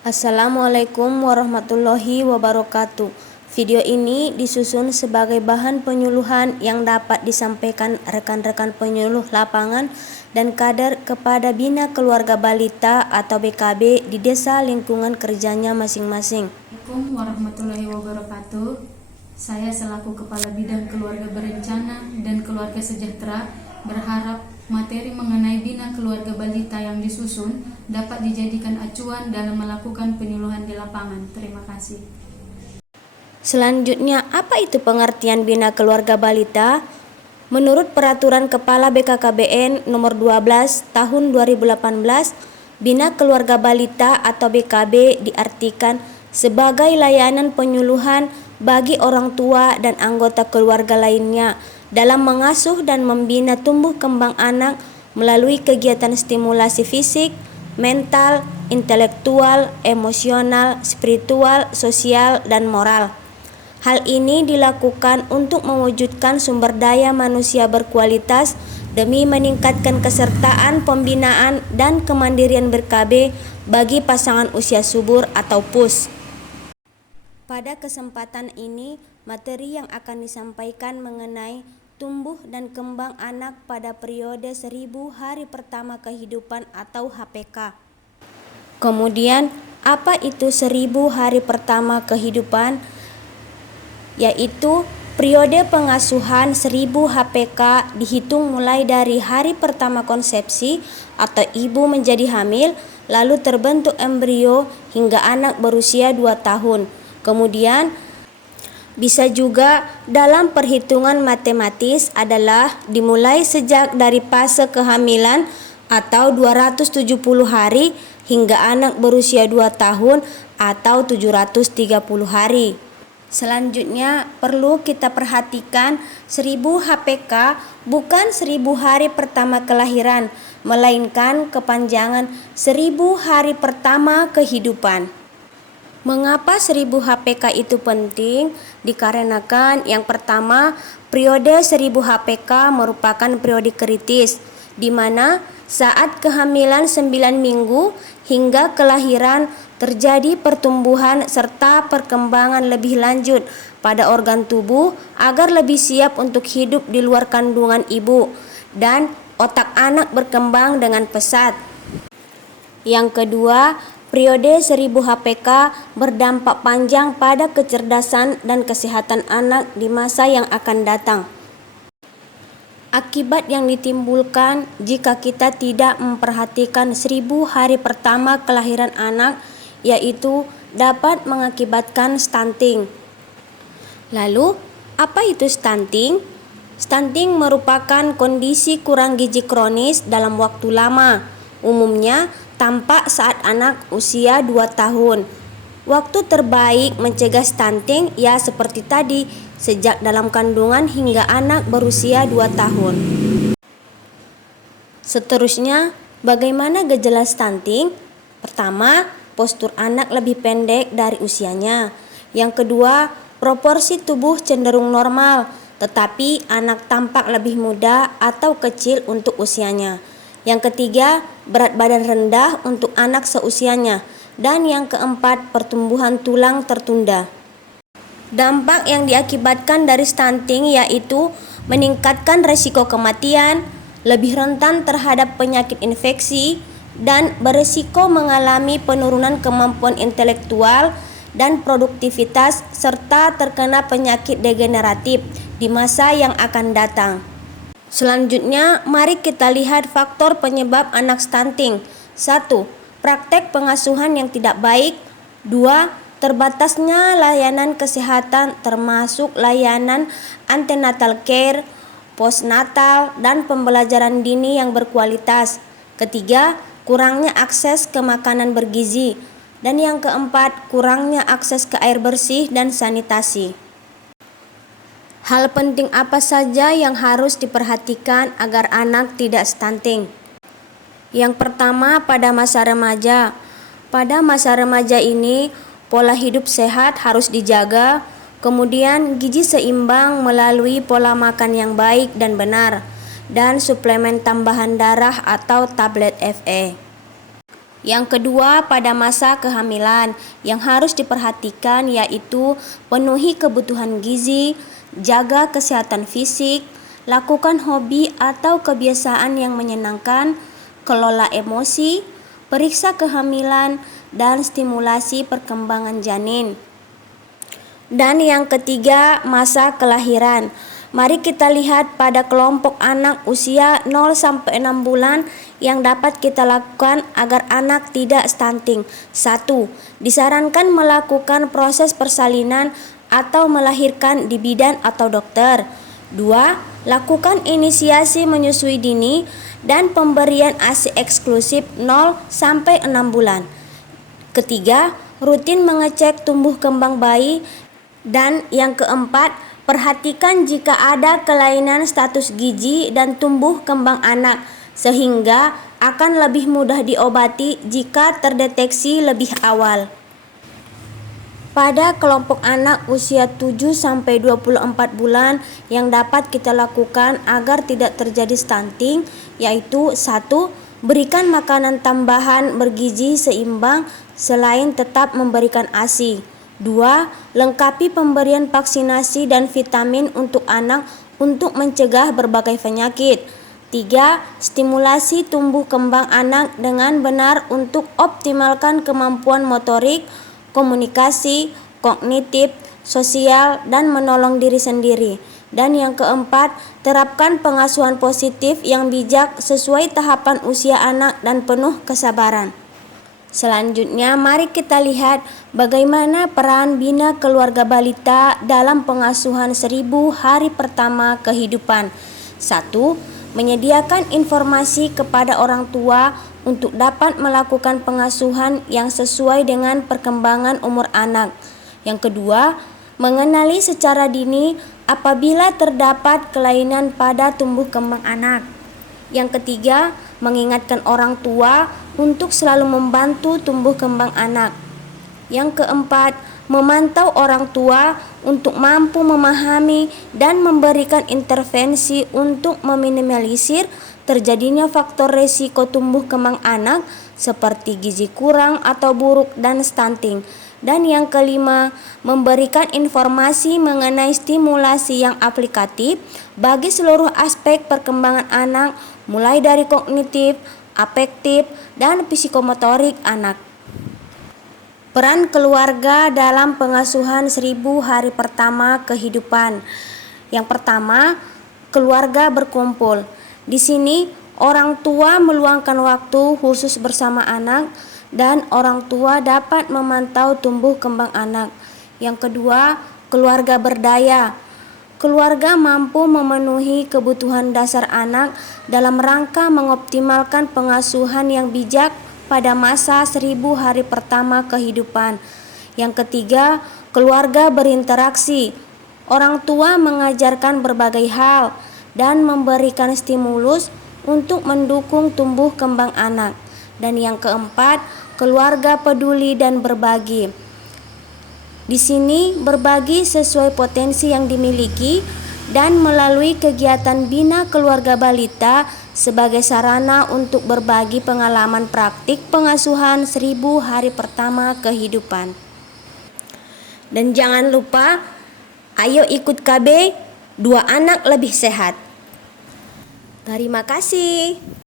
Assalamualaikum warahmatullahi wabarakatuh. Video ini disusun sebagai bahan penyuluhan yang dapat disampaikan rekan-rekan penyuluh lapangan dan kader kepada Bina Keluarga Balita atau BKB di desa lingkungan kerjanya masing-masing. Assalamualaikum warahmatullahi wabarakatuh. Saya selaku Kepala Bidang Keluarga Berencana dan Keluarga Sejahtera berharap materi mengenai Bina Keluarga Balita yang disusun dapat dijadikan acuan dalam melakukan penyuluhan di lapangan. Terima kasih. Selanjutnya, apa itu pengertian Bina Keluarga Balita? Menurut Peraturan Kepala BKKBN Nomor 12 Tahun 2018, Bina Keluarga Balita atau BKB diartikan sebagai layanan penyuluhan bagi orang tua dan anggota keluarga lainnya dalam mengasuh dan membina tumbuh kembang anak melalui kegiatan stimulasi fisik, mental, intelektual, emosional, spiritual, sosial, dan moral. Hal ini dilakukan untuk mewujudkan sumber daya manusia berkualitas demi meningkatkan kesertaan, pembinaan, dan kemandirian BKB bagi pasangan usia subur atau PUS. Pada kesempatan ini, materi yang akan disampaikan mengenai tumbuh dan kembang anak pada periode 1000 hari pertama kehidupan atau HPK. Kemudian, apa itu 1000 hari pertama kehidupan? Yaitu periode pengasuhan 1000 HPK dihitung mulai dari hari pertama konsepsi atau ibu menjadi hamil, lalu terbentuk embrio hingga anak berusia 2 tahun. Kemudian bisa juga dalam perhitungan matematis adalah dimulai sejak dari fase kehamilan atau 270 hari hingga anak berusia 2 tahun atau 730 hari. Selanjutnya perlu kita perhatikan 1000 HPK bukan 1000 hari pertama kelahiran, melainkan kepanjangan 1000 hari pertama kehidupan. Mengapa 1000 HPK itu penting? Dikarenakan yang pertama, periode 1000 HPK merupakan periode kritis, di mana saat kehamilan 9 minggu hingga kelahiran terjadi pertumbuhan serta perkembangan lebih lanjut pada organ tubuh agar lebih siap untuk hidup di luar kandungan ibu, dan otak anak berkembang dengan pesat. Yang kedua, periode 1000 HPK berdampak panjang pada kecerdasan dan kesehatan anak di masa yang akan datang. Akibat yang ditimbulkan jika kita tidak memperhatikan 1000 hari pertama kelahiran anak, yaitu dapat mengakibatkan stunting. Lalu, apa itu stunting? Stunting merupakan kondisi kurang gizi kronis dalam waktu lama. Umumnya tampak saat anak usia 2 tahun. Waktu terbaik mencegah stunting ya seperti tadi, sejak dalam kandungan hingga anak berusia 2 tahun. Seterusnya, bagaimana gejala stunting? Pertama, postur anak lebih pendek dari usianya. Yang kedua, proporsi tubuh cenderung normal, tetapi anak tampak lebih muda atau kecil untuk usianya. Yang ketiga, berat badan rendah untuk anak seusianya. Dan yang keempat, pertumbuhan tulang tertunda. Dampak yang diakibatkan dari stunting yaitu meningkatkan resiko kematian, lebih rentan terhadap penyakit infeksi, dan beresiko mengalami penurunan kemampuan intelektual dan produktivitas serta terkena penyakit degeneratif di masa yang akan datang. Selanjutnya, mari kita lihat faktor penyebab anak stunting. 1. Praktek pengasuhan yang tidak baik. 2. Terbatasnya layanan kesehatan termasuk layanan antenatal care, postnatal, dan pembelajaran dini yang berkualitas. Ketiga, kurangnya akses ke makanan bergizi. Dan yang keempat, kurangnya akses ke air bersih dan sanitasi. Hal penting apa saja yang harus diperhatikan agar anak tidak stunting? Yang pertama, pada masa remaja. Pada masa remaja ini, pola hidup sehat harus dijaga, kemudian gizi seimbang melalui pola makan yang baik dan benar, dan suplemen tambahan darah atau tablet FE. Yang kedua, pada masa kehamilan yang harus diperhatikan yaitu penuhi kebutuhan gizi, jaga kesehatan fisik, lakukan hobi atau kebiasaan yang menyenangkan, kelola emosi, periksa kehamilan, dan stimulasi perkembangan janin. Dan yang ketiga, masa kelahiran. Mari kita lihat pada kelompok anak usia 0-6 bulan yang dapat kita lakukan agar anak tidak stunting. 1. Disarankan melakukan proses persalinan atau melahirkan di bidan atau dokter. 2. Lakukan inisiasi menyusui dini dan pemberian ASI eksklusif 0-6 bulan. Ketiga, rutin mengecek tumbuh kembang bayi. Dan yang keempat, perhatikan jika ada kelainan status gizi dan tumbuh kembang anak, sehingga akan lebih mudah diobati jika terdeteksi lebih awal. Pada kelompok anak usia 7-24 bulan yang dapat kita lakukan agar tidak terjadi stunting, yaitu 1. Berikan makanan tambahan bergizi seimbang selain tetap memberikan ASI. 2. Lengkapi pemberian vaksinasi dan vitamin untuk anak untuk mencegah berbagai penyakit. 3. Stimulasi tumbuh kembang anak dengan benar untuk optimalkan kemampuan motorik, komunikasi, kognitif, sosial, dan menolong diri sendiri. Dan yang keempat, terapkan pengasuhan positif yang bijak sesuai tahapan usia anak dan penuh kesabaran. Selanjutnya, mari kita lihat bagaimana peran Bina Keluarga Balita dalam pengasuhan 1000 hari pertama kehidupan. 1. Menyediakan informasi kepada orang tua untuk dapat melakukan pengasuhan yang sesuai dengan perkembangan umur anak. Yang kedua, mengenali secara dini apabila terdapat kelainan pada tumbuh kembang anak. Yang ketiga, mengingatkan orang tua untuk selalu membantu tumbuh kembang anak. Yang keempat, memantau orang tua untuk mampu memahami dan memberikan intervensi untuk meminimalisir terjadinya faktor resiko tumbuh kembang anak seperti gizi kurang atau buruk dan stunting. Dan yang kelima, memberikan informasi mengenai stimulasi yang aplikatif bagi seluruh aspek perkembangan anak, mulai dari kognitif, afektif, dan psikomotorik anak. Peran keluarga dalam pengasuhan 1000 hari pertama kehidupan. Yang pertama, keluarga berkumpul. Di sini, orang tua meluangkan waktu khusus bersama anak dan orang tua dapat memantau tumbuh kembang anak. Yang kedua, keluarga berdaya. Keluarga mampu memenuhi kebutuhan dasar anak dalam rangka mengoptimalkan pengasuhan yang bijak pada masa 1000 hari pertama kehidupan. Yang ketiga, keluarga berinteraksi. Orang tua mengajarkan berbagai hal dan memberikan stimulus untuk mendukung tumbuh kembang anak. Dan yang keempat, keluarga peduli dan berbagi. Di sini berbagi sesuai potensi yang dimiliki dan melalui kegiatan Bina Keluarga Balita sebagai sarana untuk berbagi pengalaman praktik pengasuhan 1000 hari pertama kehidupan. Dan jangan lupa, ayo ikut KB 2 anak lebih sehat. Terima kasih.